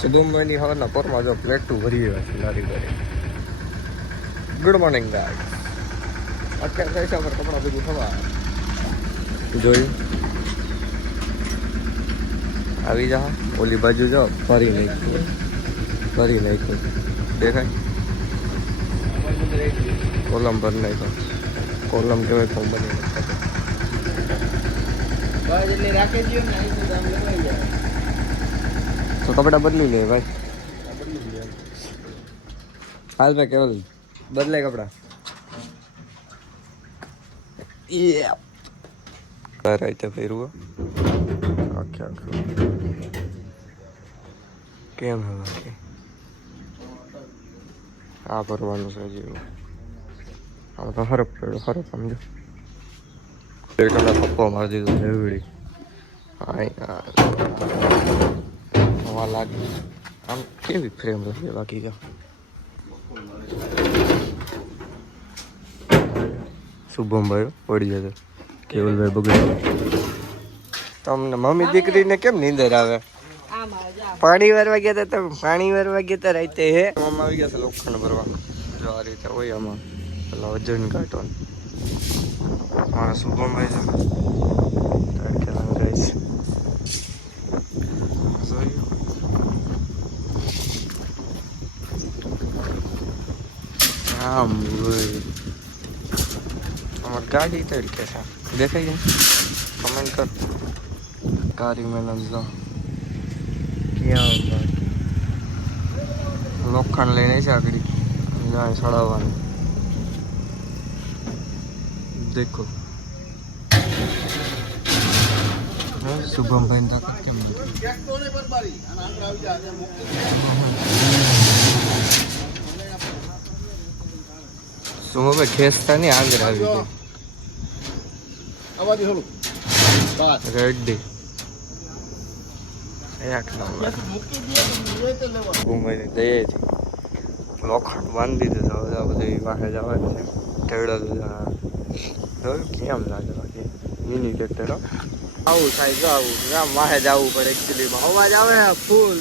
શુભમભાઈની હવારના પોરમાં જો પ્લેટું ભરી રહ્યા છે લારી કરી. Good morning guys. અત્યારે પૈસા પર કપડાં બધું થવા જોયું. આવી જા ઓલી બાજુ જો ભરી નાખ્યું દેખાય. કોલમ ભરી નાખ્યો. કોલમ કહેવાય તો બની તો કપડા બદલી લે ભાઈ. હાલ ભાઈ કેવલ બદલાય કપડા. રાઈતે ફેરવું આખે કેમ હે બાકી આ ભરવાનું છે જેવું. આમ તો હરફ પડ્યો હરફ સમજો. પેટને પપ્પો મારી દીધો હેવડી. હવા લાગે આમ કેવી ફ્રેમ રહે બાકી જો. શુભમભાઈ પડી જતો કેવલભાઈ બગડ્યો. તમને મમ્મી દીકરીને કેમ નીંદર આવે? પાણી વારવા ગયા હતા તમે? પાણી વારવા ગયા હતા રાતે હે? મમ્મી આવી ગયા છે લોખંડ ભરવા. જો આ રીતે હોય આમાં પેલા વજન કાઢવાનું. મારા શુભમભાઈ છે આમ અમારી ગાડી તડકે છે દેખાય છે. કમેન્ટ કર. ગાડી મેં જો ક્યાં બાકી લોખંડ લઈને છે આગળ જાય ચડાવવાનું. દેખો શુભમભાઈ તાકાત કેમ શુભમભાઈ ખેંચતા નહીં આગળ આવી ગયો. રેડી એક નંબર. શુભમભાઈની દયાથી લોખંડ બાંધી દીધું. હવે બધી વાંખે જવાનું છે. ટેડો જોયું કેમ લાગે બાકી મિની ટ્રેક્ટર આવું થાય તો આવું આમ વાહે જવું પડે. એકચ્યુઅલીમાં અવાજ આવે ફૂલ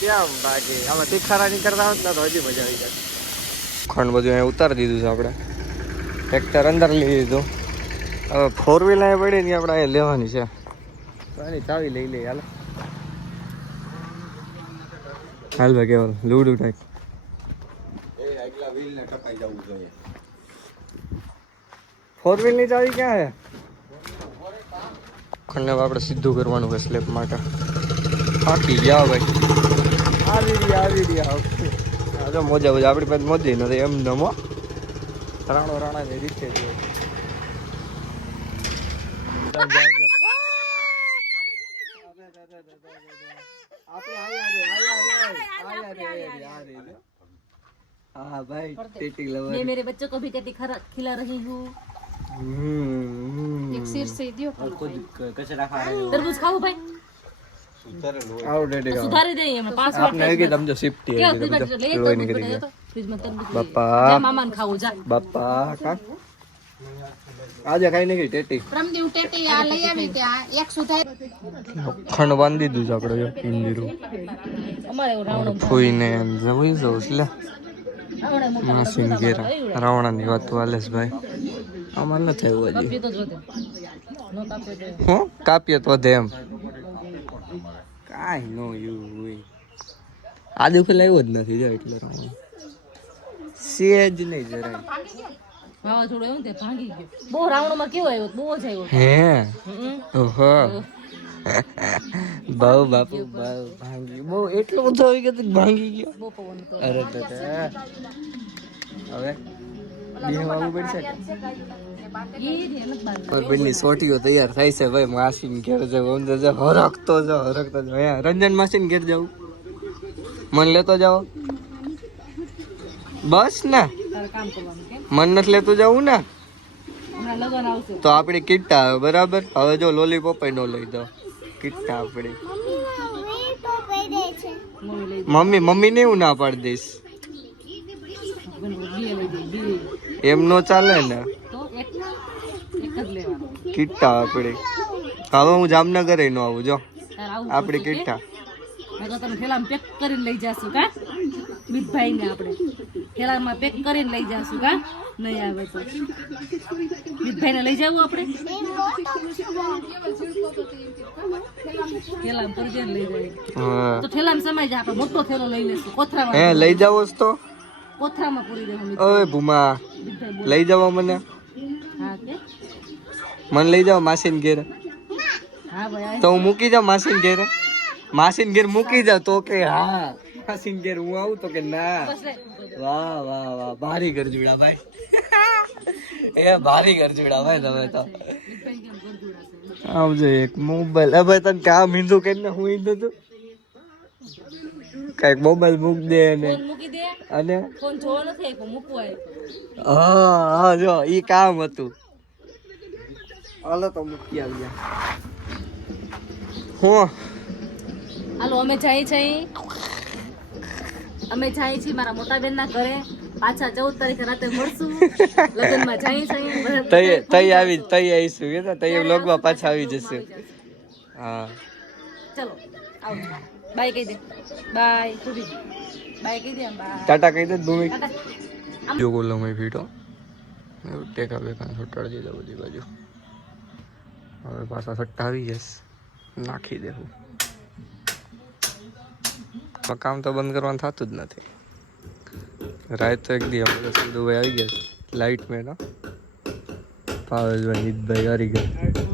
કેમ બાકી આમાં તીખારા નહીં કરતા હોત ને તો હજી મજા આવી જાય. ખંડ બધું અહીંયા ઉતારી દીધું છે આપણે. ટ્રેક્ટર અંદર લઈ લીધું. હવે 4 વ્હીલ અહીંયા પડી ને આપણે અહીંયા લેવાની છે. તો એની ચાવી લઈ લઈએ. હાલ ભાઈ કેવલ લુડું ટાઈપ. ફોર વ્હીલ ની ચાવી ક્યાં છે? ખંડ આપણે સીધું કરવાનું હોય સ્લેબ માટે. થાકી ગયા ભાઈ. આવી રહ્યા જો મોજા મોજા આપણી પાસે મોજી નથી એમ નમો રાણા ની રીતે हाँ भाई टेटी लवर. मैं मेरे बच्चों को भी टेटी खिला रही हूँ. एक सिर से दियो. खुद कचरा खा रहे हो. तरबूज खाओ भाई. आओ टेटी खाओ. सुधार दे हमें 5 मिनट. आपने कि तुम जो शिफ्ट है क्या फ्रिज में ले तो नहीं तो फ्रिज में तरबूज. बापा जा मामा ने खाओ जा. बापा का આજે કઈ નહીં ટેટી પ્રમદેવ ટેટી આ લઈ આવી ત્યાં એક સુધાર ખંડ બાંધી દીધું છે આપણે પિંદીરું. અમારે રાવણ ફોઈને જવું જવું લે મશીન ઘેરા રાવણાની વાત વાલેશ ભાઈ. આમાં ન થયું હજી. હું કાપીએ તો વધે એમ કાંઈ નો યુ આદુ ફેલાવ્યો જ નથી જો એટલે સેજ નહીં જરાય. વાવાઝોડું એવું તે ભાંગી ગયો. બહુ રાવણમાં કેવો આવ્યો? બહુ જ આવ્યો. હે ઓહો બહુ બાપુ બહુ ભાંગી બહુ એટલું બધું આવી ગયું ભાંગી ગયો. બહુ પવન હતો. અરે હવે બેહવાનું પડશે. બંને સોટીઓ તૈયાર થાય છે ભાઈ. માસીન ઘેર જવું હરખતો જાઓ અહીંયા રંજન માસીન ઘેર જવું મન લેતો જાઓ બસ ને. કામ કરવાનું કેમ મન નથી લેતું જવું ને હમણાં લગન આવશે તો આપણી કિટ્ટા આવે બરાબર. હવે જો લોલીપોપ નો લઈ દો કિટ્ટા આપણી. મમ્મી ને હું ના પાડી દઈશ. એમ નો ચાલે ને. કિટ્ટા આપડે. હવે હું જામનગર નો આવું જો. આવું આપણી કીઠા નકર તમે થેલામાં પેક કરીને લઈ જાશું કા મિતભાઈ ને આપણે થેલામાં પેક કરીને લઈ જાશું કા નહીં આવે તો મિતભાઈ ને લઈ જાવું આપણે થેલામાં કરી દે લઈ જાય તો થેલામાં સમાઈ જાય આપણે મોટો થેલો લઈ લેશું કોથરામાં હે લઈ જાવ તો કોથરામાં પૂરી દેવું ઓય ભૂમા લઈ જાવ મને હા કે મને લઈ જાવ માસીન ઘેર હા ભાઈ તો હું મૂકી જાઉં માસીન ઘેર માસીન ઘેર મૂકી જાવ તો કે હા માસીન ઘેર હું આવું તો કે ના વાહ વાહ વાહ ભારી ગરજુડા ભાઈ એ ભારી ગરજુડા ભાઈ તમે તો આવજો એક મોબાઈલ હવે તને કામ હિન્દુ કરીને હું હિન્દુ તું કઈક મોબાઈલ મૂક દે ને મૂકી દે અને ફોન જોવો નથી પણ મૂકવો હા જો ઈ કામ હતું હાલો તો મૂકી આવ્યા હું હાલો અમે જાય છે મારા મોટા બેન ના ઘરે પાછા 14 તારીખે રાતે મળશું લગ્નમાં જાય છે તઈ આવીશું કે તઈ વ્લોગમાં પાછા આવી જશે હા ચલો આવજો બાય કહી દે બાય ખુદી બાય કહી દે બાય ટાટા કહી દે ભૂમિ જો બોલો મેં ભીડો ટેકા બેકા છોટાડી દીધા બધી બાજુ હવે પાછા સટ્ટા આવી જશે નાખી દેવું કામ તો બંધ કરવાનું થતું જ નથી રાત તો એક દી અમે દુબઈ આવી ગયા લાઇટ મેં ભાવેશભાઈ નીતભાઈ હરી ગયા